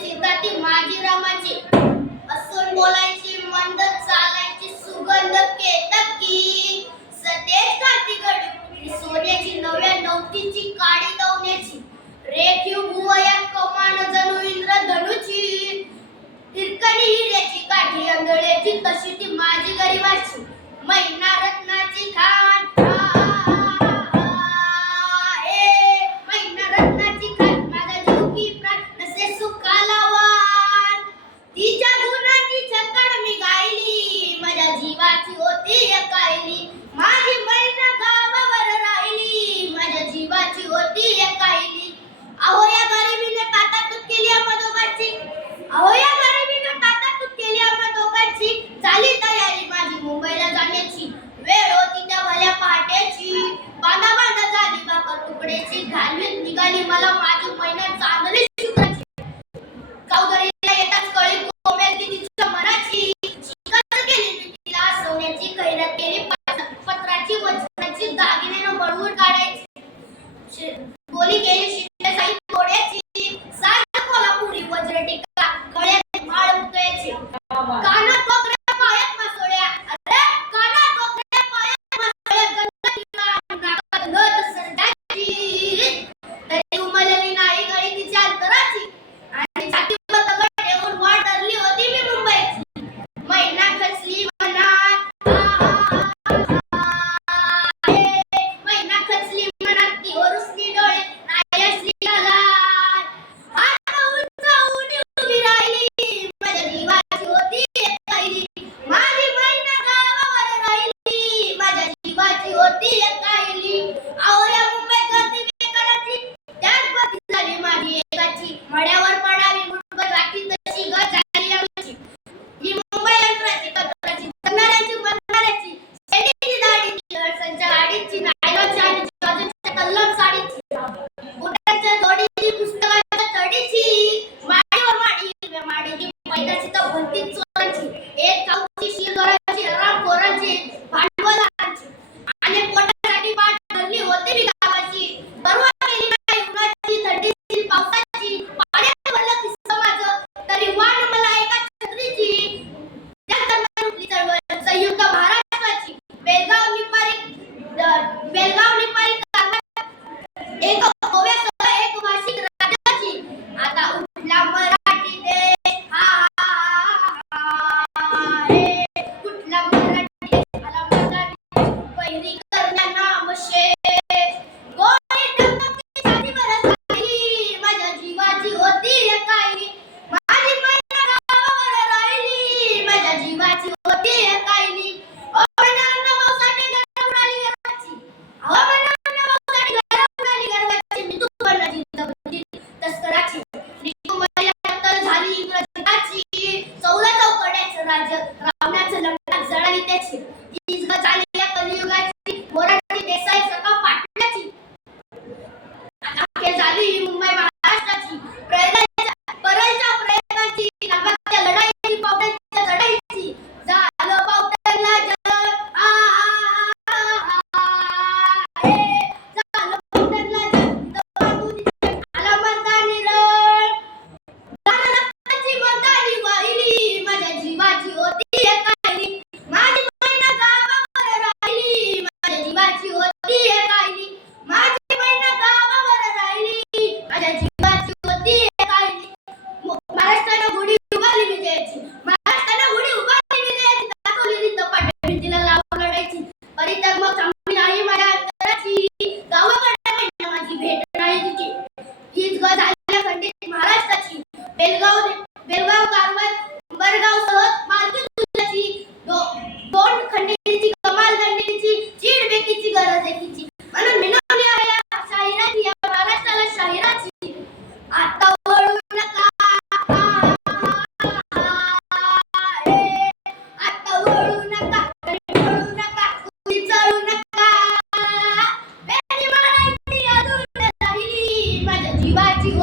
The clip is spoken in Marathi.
ती माझी रामाची असून बोलायची मंद चालायची सुगंध केतकी सतेज काठी घडी सोन्याची नव्या नवतीची काडी दवण्याची रेखीव भुवया कमान जणू इंद्रधनुची हिरकणी हिऱ्याची काठी अंधळ्याची तशी ती माझी गरिबाची मैना रत्नाची खान जीवाची होती एकाईली माझी मैना गावावर राहिली माझ्या जीवाची होती एकाईली अहो या गरिबीने ताटातूट केली आम्हा दोघांची अहो या गरिबीने ताटातूट केली आम्हा दोघांची झाली तयारी माझी मुंबईला जाण्याची वेळ होती त्या भल्या पहाटेची बांधा बांधा झाली भाकर तुकड्याची घालवीत निघाली मला माझी मैना चांगली शुक्राची गावदरीला येताच कळी कोमेजली तिच्या मनाची खैरात केली पत्राची वचनाची दागिने बळवून काढायची बोली केली शिट्टे साई तोड्याची सात कोल्हापुरी वज्र टिका गळ्यात माळ मुकायची कानात कोकऱ्या पायात मासोळ्या अरे कानात कोकऱ्या पायात मासोळ्या गंगतीला नाकात नथ सरडाची तरी उमलली नाही गळी तिच्या अंतराची आणि छातीवर दगड ठेवून वाट धरली होती मी मुंबईची मैना खचली मड्यावर पडावी मुठभर राखी तशी ग झाली आमची ही मुंबई अंतराची कचराची जगणाऱ्याची मरणाऱ्याची शेडीची दाढीची हडसनच्या गाडीची नायलॉनच्या आणि जॉर्जेटच्या कल्लम साडीची बुटांच्या जोडीची पुस्तकाच्या तडीची माडीवर माडी हिरव्या माडीची पैदाची तर भलती चोरांची एक काऊची शिरदोराची आराम कोरांची भांडवलांची आणि पोटासाठी पाठ धरली होती मी गावाची परवा केली नाही उन्हाची थंडीची पावसाची पाण्यात भरलं किस्सा माझं तरी वाट मला एका छत्रीची त्या दरम्यान चळवळ संयुक्त महाराष्ट्राची बेलगाव निपारी एक गोव्यासह एक वार्षिक राज्याची आता उठला मराठी देश कुठला मराठी देश आला मराठी पहिरी करण्या नाम शेष गोळी टकटकी छाती बरस राहिली माझ्या जीवाची होती एकाईली माझी मैना गावावर राहिली माझ्या जीवाची होती एकाईली ओ मैना नवासाठी गरम राहिली गर्वाची ओ मैना नवासाठी गरम राहिली गर्वाची मी तू बनली दबली तस्कराची निकू मला अत्तर झाली इंग्रजाची 14 चौकड्याचं राज्य रावणाचं लंकात जळाली त्याची तीच ग झाली या कलियुगाची मराठी देसाई सका पाटलाची आता झाली मुंबई महाराष्ट्राची परळच्या प्रयत्नाची नागाच्या लढाईची पावट्याच्या लढाईची झालं पावट्याला जग झालं पावट्याला जग आला मर्दानी रण झालं रक्ताची मर्दानी वाहिली माझ्या जीवाची होती एकाईली माझी मैना गावावर राहिली माझ्या जीवाची होती एकाईली माझी मैना गावावर राहिली माझ्या जीवाची होती एकाईली महाराष्ट्रानं गुढी उभारली विजयाची महाराष्ट्रानं गुढी उभारली विजयाची दाखवलेली तपाट भिंतीला लावून लढायची परितग मग थांबली नाही माझ्या अंतराची गावाकडे मैना माझी भेट नाही तिची हीच ग झाली खंडित महाराष्ट्राची बेलगाव कारवार बरगाव सह मालकी तुझ्याची दोन खंडितीची कमाल दंडीची चीड बेकीची गरज एकीची म्हणून मिळवली आहे शाहिराची या महाराष्ट्राला शाहिराची आता वळू नका आता वळू नका वळू नका चळू नका बेली मारायची अजून राहिली माझ्या जीवाची